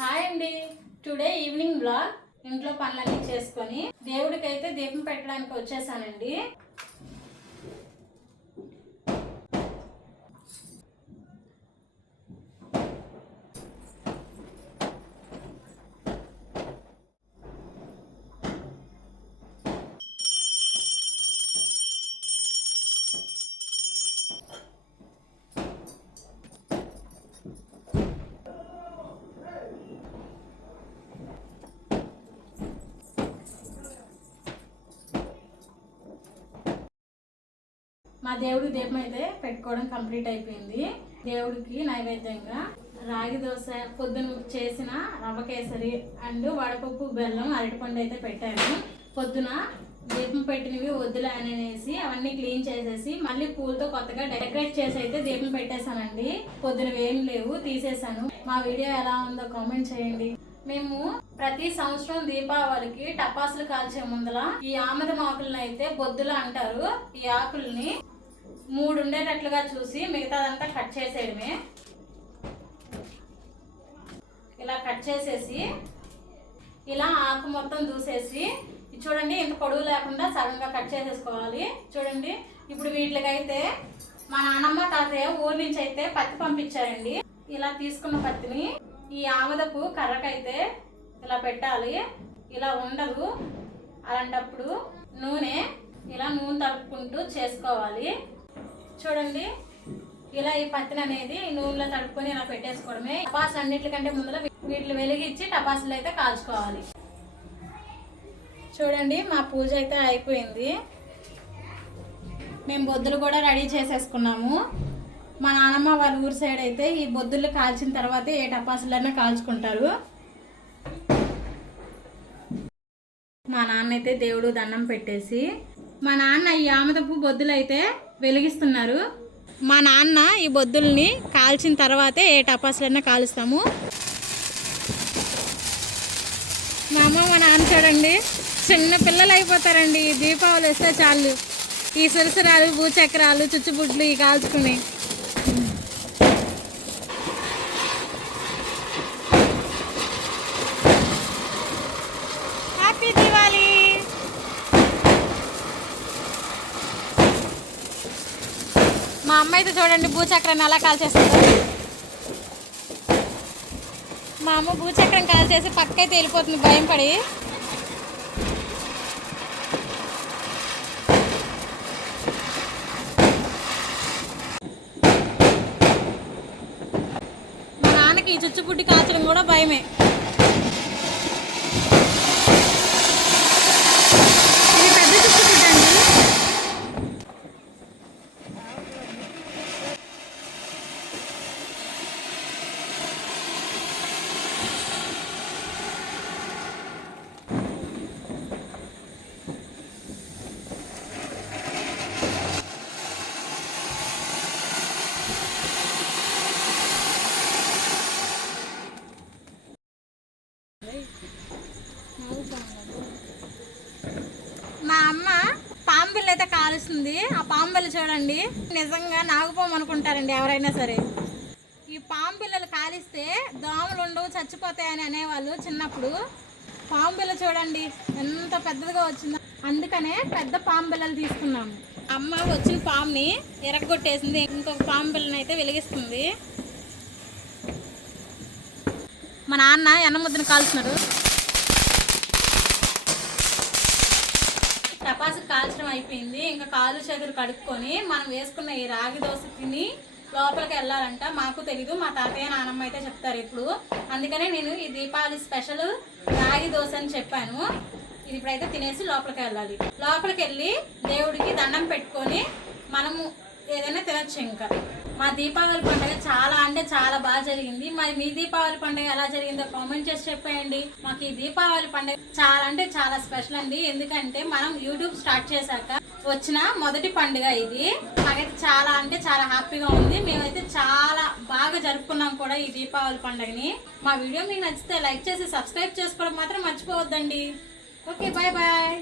Hi అండి. Today evening blog. ఇంట్లో పనులన్నీ చేసుకొని దేవుడికైతే దీపం పెట్టడానికి వచ్చేసానండి. మా దేవుడికి దీపం అయితే పెట్టుకోవడం కంప్లీట్ అయిపోయింది. దేవుడికి నైవేద్యంగా రాగి దోశ పొద్దున చేసిన రవ్వ కేసరి అండ్ వడపప్పు బెల్లం అరటిపండు అయితే పెట్టాను. పొద్దున దీపం పెట్టినవి వద్దులే అని అనేసి అవన్నీ క్లీన్ చేసేసి మళ్ళీ పూలతో కొత్తగా డెకరేట్ చేసి అయితే దీపం పెట్టేశానండి. పొద్దున ఏం లేవు తీసేశాను. మా వీడియో ఎలా ఉందో కామెంట్ చేయండి. మేము ప్రతి సంవత్సరం దీపావళికి టపాసులు కాల్చే ముందల ఈ ఆమదం ఆకులను అయితే బొద్దులు అంటారు. ఈ ఆకుల్ని మూడు ఉండేటట్లుగా చూసి మిగతాదంతా కట్ చేసేయడమే. ఇలా కట్ చేసేసి ఇలా ఆకు మొత్తం దూసేసి ఇది చూడండి ఇంత పొడవు లేకుండా సగంగా కట్ చేసేసుకోవాలి. చూడండి ఇప్పుడు వీటికైతే మా నాన్నమ్మ తాతయ్య ఊరి నుంచి అయితే పత్తి పంపించారండి. ఇలా తీసుకున్న పత్తిని ఈ ఆమదపు కర్రకైతే ఇలా పెట్టాలి. ఇలా ఉండదు. అలాంటప్పుడు నూనె ఇలా నూనె తడుపుకుంటూ చేసుకోవాలి. చూడండి. ఇలా ఈ పత్తిని అనేది నూనెలో తడుపుకొని ఇలా పెట్టేసుకోవడమే. టపాస్ అన్నిటికంటే ముందర వీటిని వెలిగించి టపాసులు అయితే కాల్చుకోవాలి. చూడండి మా పూజ అయితే అయిపోయింది. మేము బొద్దులు కూడా రెడీ చేసేసుకున్నాము. మా నాన్నమ్మ వాళ్ళ ఊరు సైడ్ అయితే ఈ బొద్దులు కాల్చిన తర్వాతే ఏ టపాసులైనా కాల్చుకుంటారు. మా నాన్న అయితే దేవుడు దండం పెట్టేసి మా నాన్న ఈ ఆమదపు బొద్దులు అయితే వెలిగిస్తున్నారు. మా నాన్న ఈ బొద్దుల్ని కాల్చిన తర్వాతే ఏ టపాసులైనా కాలుస్తాము. మా అమ్మ మా నాన్న చూడండి చిన్న పిల్లలు అయిపోతారండి. ఈ దీపావళి వస్తే చాలు. ఈ సురసురాలు భూచక్రాలు చుచ్చుబుడ్లు ఈ కాల్చుకుని. అమ్మ అయితే చూడండి భూచక్రాన్ని అలా కాల్చేస్తుంది. మా అమ్మ భూచక్రం కాల్చేసి పక్కైతే వెళ్ళిపోతుంది భయం పడి. మా నాన్నకి ఈ చుచ్చుబుడ్డి కాల్చడం కూడా భయమే ఇది పెద్ద చుచ్చుపుట్టి అండి మా అమ్మ పాంబిల్ అయితే కాలుస్తుంది. ఆ పాంబిల్ చూడండి. నిజంగా నాగుపాము అనుకుంటారండి ఎవరైనా సరే. ఈ పాము పిల్లలు కాలిస్తే దోమలు ఉండవు చచ్చిపోతాయని అనేవాళ్ళు చిన్నప్పుడు. పాము పిల్ల చూడండి ఎంత పెద్దదిగా వచ్చిందో. అందుకనే పెద్ద పాము పిల్లలు తీసుకున్నాము. అమ్మ వచ్చిన పాముని ఎరగొట్టేసింది. ఇంకొక పాము పిల్లని అయితే వెలిగిస్తుంది. మా నాన్న ఎన్నముద్దను కాల్చున్నాడు టపాసు కాల్చడం అయిపోయింది. ఇంకా కాలు చేతులు కడుక్కొని మనం వేసుకున్న ఈ రాగి దోశ తిని లోపలికి వెళ్ళాలంట. మాకు తెలీదు మా తాతయ్య నానమ్మ అయితే చెప్తారు ఇప్పుడు అందుకనే నేను ఈ దీపావళి స్పెషల్ రాగి దోశ అని చెప్పాను. ఇది ఇప్పుడైతే తినేసి లోపలికి వెళ్ళాలి. లోపలికి వెళ్ళి దేవుడికి దండం పెట్టుకొని మనము ఏదైనా తినచ్చు ఇంకా. మా దీపావళి పండుగ చాలా అంటే చాలా బాగా జరిగింది. మరి మీ దీపావళి పండుగ ఎలా జరిగిందో కామెంట్ చేసి చెప్పేయండి. మాకు ఈ దీపావళి పండుగ చాలా అంటే చాలా స్పెషల్ అండి. ఎందుకంటే మనం యూట్యూబ్ స్టార్ట్ చేశాక వచ్చిన మొదటి పండుగ ఇది. మాకైతే చాలా అంటే చాలా హ్యాపీగా ఉంది. మేమైతే చాలా బాగా జరుపుకున్నాం కూడా ఈ దీపావళి పండుగని. మా వీడియో మీకు నచ్చితే లైక్ చేసి సబ్స్క్రైబ్ చేసుకోవడం మాత్రం మర్చిపోవద్దండి. Okay bye bye